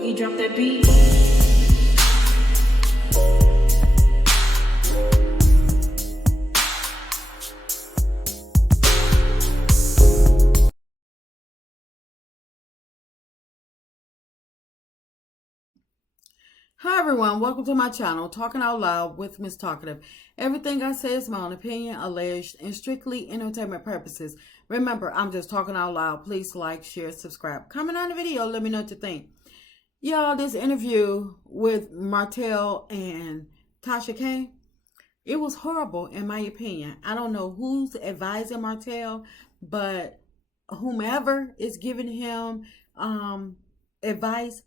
Boogie, drop that beat. Hi everyone, welcome to my channel, Talking Out Loud with Miss Talkative. Everything I say is my own opinion, alleged, and strictly entertainment purposes. Remember, I'm just talking out loud. Please like, share, subscribe. Comment on the video, let me know what you think. Y'all, this interview with Martell and Tasha K, it was horrible in my opinion. I don't know who's advising Martell, but whomever is giving him advice,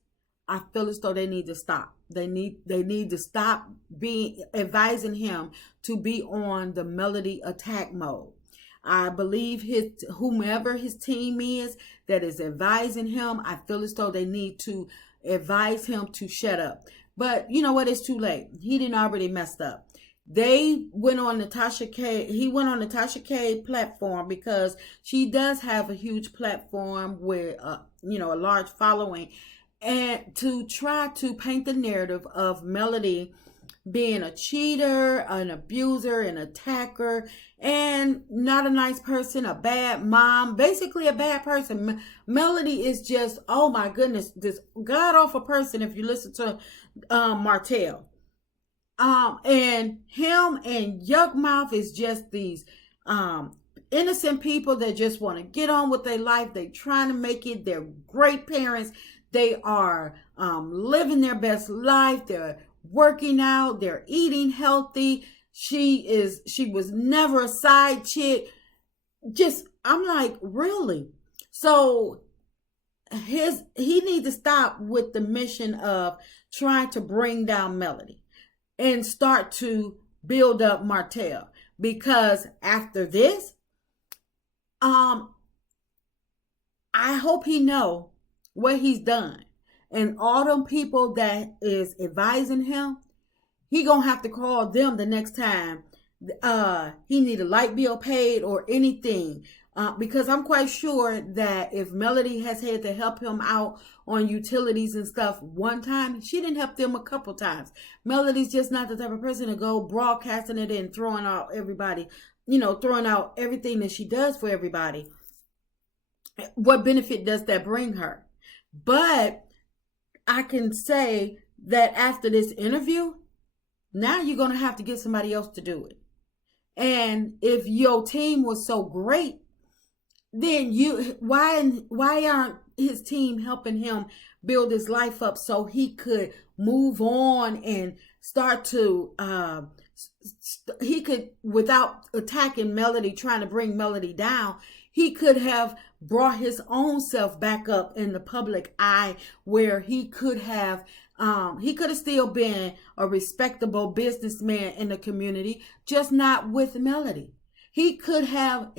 I feel as though they need to stop. They need to stop being advising him to be on the melody attack mode. I believe whomever his team is that is advising him, I feel as though they need to advise him to shut up. But you know what? It's too late. He didn't already messed up. They went on the Tasha K. He went on the Tasha K platform because she does have a huge platform with a large following. And to try to paint the narrative of Melody being a cheater, an abuser, an attacker, and not a nice person, a bad mom, basically a bad person. Melody is just, oh my goodness, this god-awful person if you listen to Martell. And him and Yuck Mouth is just these innocent people that just want to get on with their life. They trying to make it. They're great parents. They are living their best life. They're working out. They're eating healthy. She was never a side chick. I'm like, really? So he needs to stop with the mission of trying to bring down Melody and start to build up Martell. Because after this, I hope he know what he's done. And all them people that is advising him, he gonna have to call them the next time he need a light bill paid or anything. Because I'm quite sure that if Melody has had to help him out on utilities and stuff one time, she didn't help them a couple times. Melody's just not the type of person to go broadcasting it and throwing out everybody, throwing out everything that she does for everybody. What benefit does that bring her? But I can say that after this interview, now you're going to have to get somebody else to do it. And if your team was so great, then why aren't his team helping him build his life up so he could move on and start to he could, without attacking Melody, trying to bring Melody down, he could have brought his own self back up in the public eye where he could have still been a respectable businessman in the community, just not with Melody. He could have,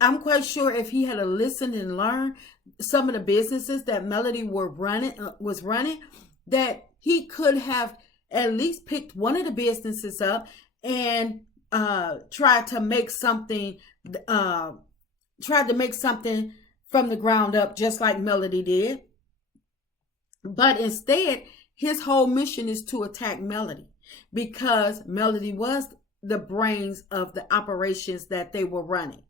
I'm quite sure if he had to listen and learn some of the businesses that Melody was running, that he could have at least picked one of the businesses up and tried to make something from the ground up, just like Melody did. But instead, his whole mission is to attack Melody because Melody was the brains of the operations that they were running.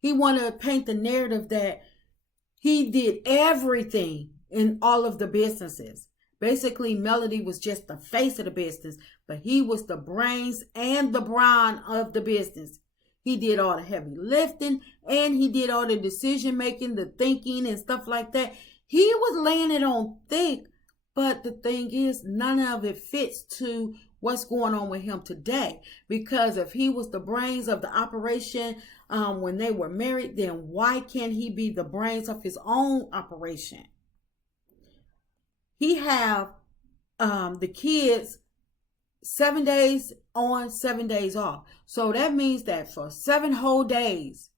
He wanted to paint the narrative that he did everything in all of the businesses. Basically, Melody was just the face of the business, but he was the brains and the brawn of the business. He did all the heavy lifting and he did all the decision making, the thinking and stuff like that. He was laying it on thick, but the thing is, none of it fits to what's going on with him today. Because if he was the brains of the operation when they were married, then why can't he be the brains of his own operation? He have the kids 7 days on, 7 days off. So that means that for 7 whole days,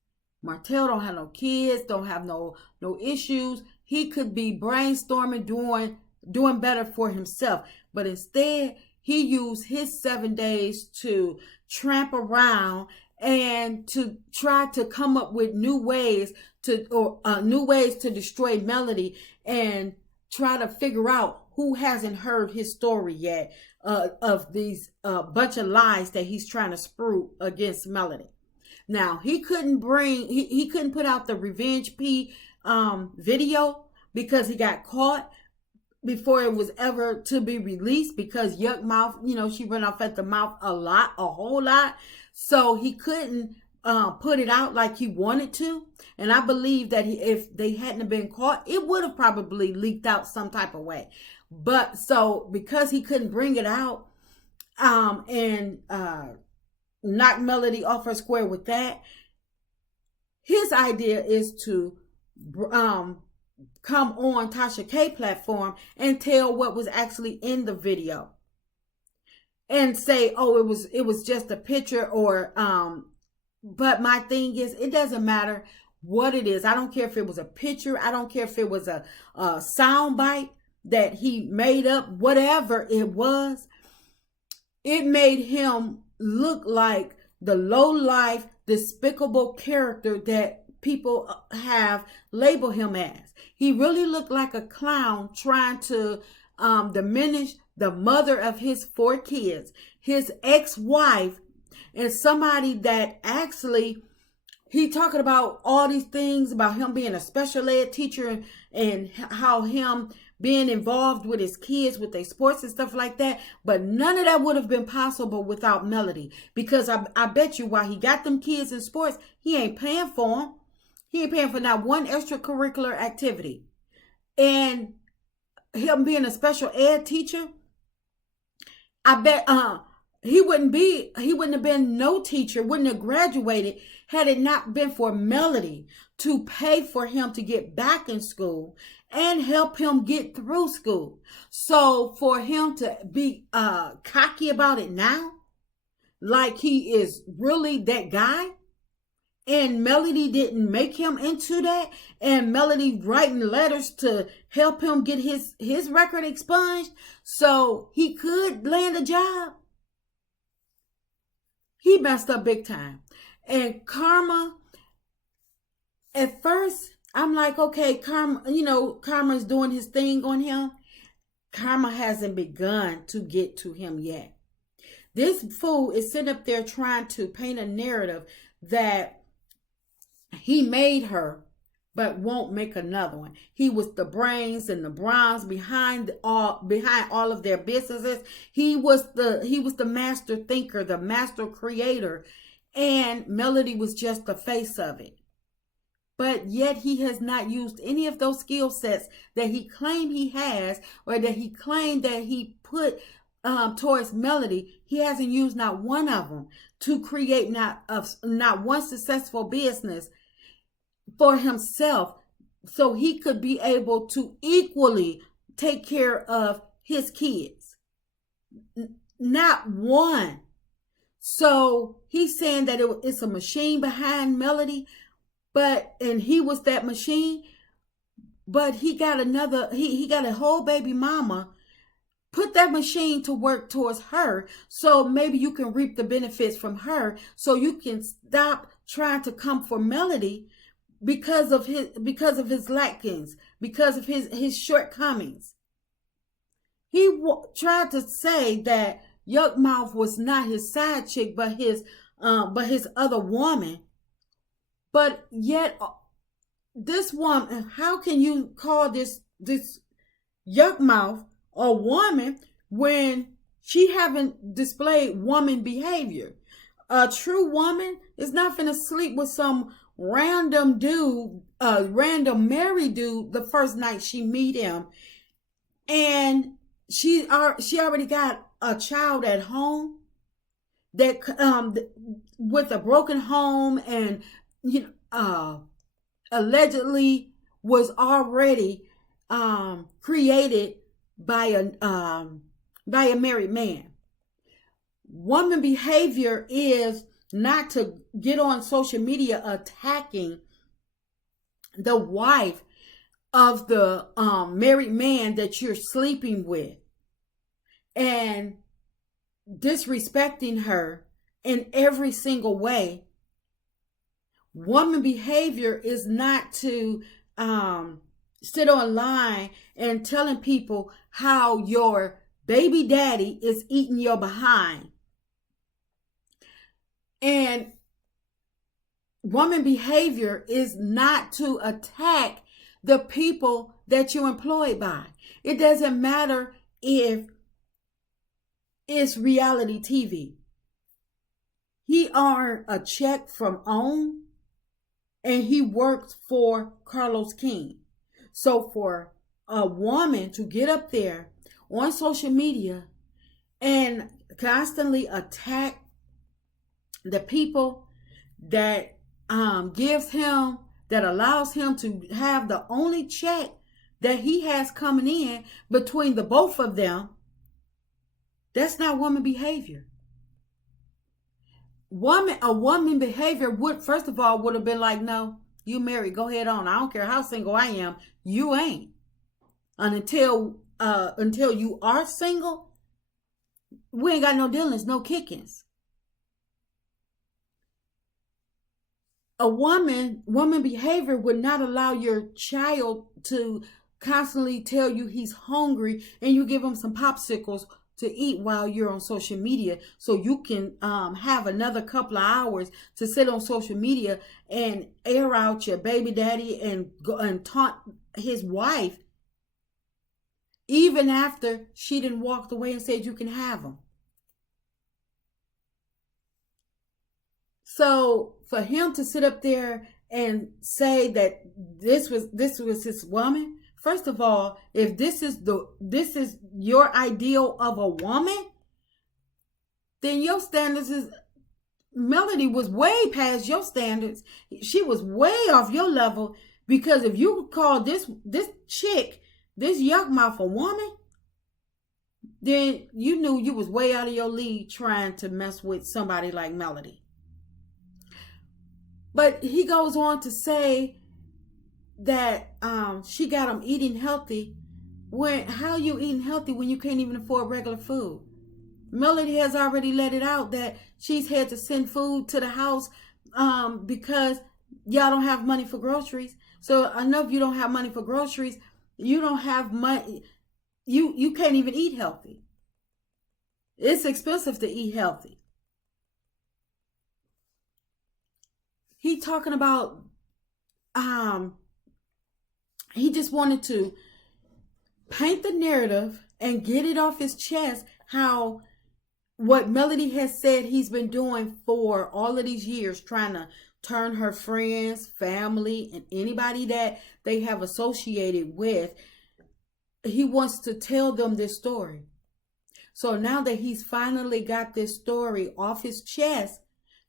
Martell don't have no kids, don't have no issues. He could be brainstorming, doing better for himself. But instead, he used his 7 days to tramp around and to try to come up with new ways to destroy Melody and try to figure out who hasn't heard his story yet, of these bunch of lies that he's trying to sprue against Melody. Now he couldn't he couldn't put out the Revenge P video because he got caught before it was ever to be released, because Yuck Mouth, she went off at the mouth a whole lot. So he couldn't put it out like he wanted to. And I believe that if they hadn't been caught, it would have probably leaked out some type of way. But so because he couldn't bring it out and knock Melody off her square with that, his idea is to come on Tasha K platform and tell what was actually in the video and say, oh, it was just a picture, or but my thing is, it doesn't matter what it is. I don't care if it was a picture. I don't care if it was a sound bite that he made up. Whatever it was, it made him look like the low-life, despicable character that people have labeled him as. He really looked like a clown trying to diminish the mother of his 4 kids, his ex-wife, and somebody that actually, he talking about all these things about him being a special ed teacher and how him being involved with his kids, with their sports and stuff like that. But none of that would have been possible without Melody, because I bet you while he got them kids in sports, he ain't paying for them. He ain't paying for not one extracurricular activity. And him being a special ed teacher, I bet he wouldn't have been no teacher, wouldn't have graduated had it not been for Melody to pay for him to get back in school and help him get through school. So for him to be cocky about it now, like he is really that guy, and Melody didn't make him into that, and Melody writing letters to help him get his record expunged so he could land a job, he messed up big time. And Karma, at first, I'm like, okay, Karma, Karma's doing his thing on him. Karma hasn't begun to get to him yet. This fool is sitting up there trying to paint a narrative that he made her, but won't make another one. He was the brains and the bronze behind all of their businesses. He was the master thinker, the master creator, and Melody was just the face of it. But yet he has not used any of those skill sets that he claimed he has, or that he claimed that he put towards Melody. He hasn't used not one of them to create not one successful business for himself, so he could be able to equally take care of his kids. Not one. So he's saying that it's a machine behind Melody, and he was that machine, but he got he got a whole baby mama. Put that machine to work towards her, so maybe you can reap the benefits from her, so you can stop trying to come for Melody because of his lackings, because of his shortcomings. He tried to say that Yuck Mouth was not his side chick, but his other woman. But yet, this woman, how can you call this Yuck Mouth a woman when she haven't displayed woman behavior? A true woman is not finna sleep with some random dude, random married dude the first night she meet him, and she already got a child at home that with a broken home, and allegedly was already created by a married man. Woman behavior is not to get on social media attacking the wife of the married man that you're sleeping with and disrespecting her in every single way. Woman behavior is not to sit online and telling people how your baby daddy is eating your behind. And woman behavior is not to attack the people that you're employed by. It doesn't matter if it's reality TV. He earned a check from OWN and he worked for Carlos King. So for a woman to get up there on social media and constantly attack the people that gives him, that allows him to have the only check that he has coming in between the both of them, that's not woman behavior. A woman behavior would, first of all, would have been like, no, you married, go ahead on. I don't care how single I am, you ain't. And until you are single, we ain't got no dealings, no kickings. A woman behavior would not allow your child to constantly tell you he's hungry and you give him some popsicles to eat while you're on social media, so you can have another couple of hours to sit on social media and air out your baby daddy and go and taunt his wife, even after she didn't walk away and said you can have him. So for him to sit up there and say that this was his woman, first of all, if this is your ideal of a woman, then your standards is, Melody was way past your standards. She was way off your level, because if you call this chick, this yuck mouth, a woman, then you knew you was way out of your league trying to mess with somebody like Melody. But he goes on to say that she got him eating healthy. How you eating healthy when you can't even afford regular food? Melody has already let it out that she's had to send food to the house because y'all don't have money for groceries. So I know if you don't have money for groceries, you don't have money. You can't even eat healthy. It's expensive to eat healthy. He talking about he just wanted to paint the narrative and get it off his chest how what Melody has said he's been doing for all of these years, trying to turn her friends, family, and anybody that they have associated with. He wants to tell them this story. So now that he's finally got this story off his chest,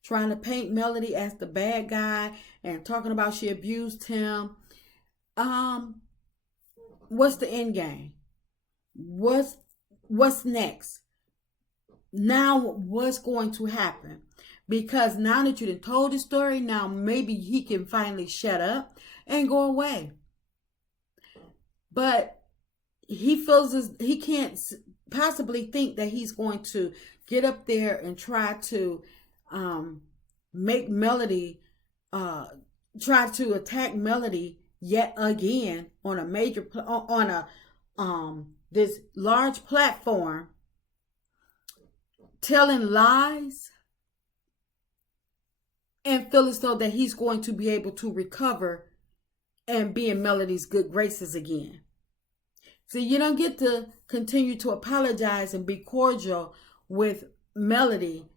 trying to paint Melody as the bad guy and talking about she abused him, what's the end game? What's next? Now what's going to happen? Because now that you done told the story, now maybe he can finally shut up and go away. But he feels as he can't possibly think that he's going to get up there and try to make Melody, try to attack Melody yet again on a major, this large platform, telling lies, and feel as though that he's going to be able to recover and be in Melody's good graces again. So you don't get to continue to apologize and be cordial with Melody,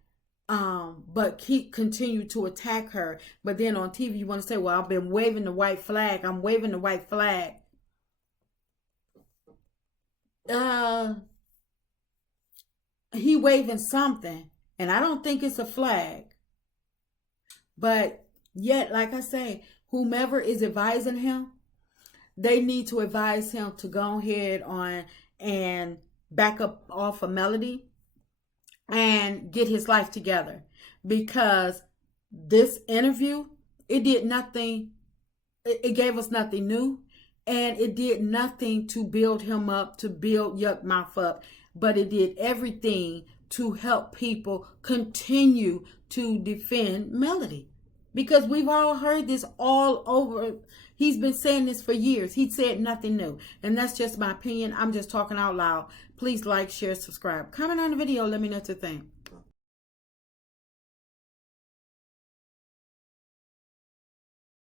but continue to attack her. But then on TV you want to say, well, I've been waving the white flag. I'm waving the white flag. He waving something, and I don't think it's a flag. But yet, like I say, whomever is advising him, they need to advise him to go ahead on and back up off of Melody and get his life together. Because this interview, it did nothing. It gave us nothing new. And it did nothing to build him up, to build Yuck Mouth up. But it did everything to help people continue to defend Melody. Because we've all heard this all over. He's been saying this for years. He said nothing new. And that's just my opinion. I'm just talking out loud. Please like, share, subscribe. Comment on the video. Let me know what you think.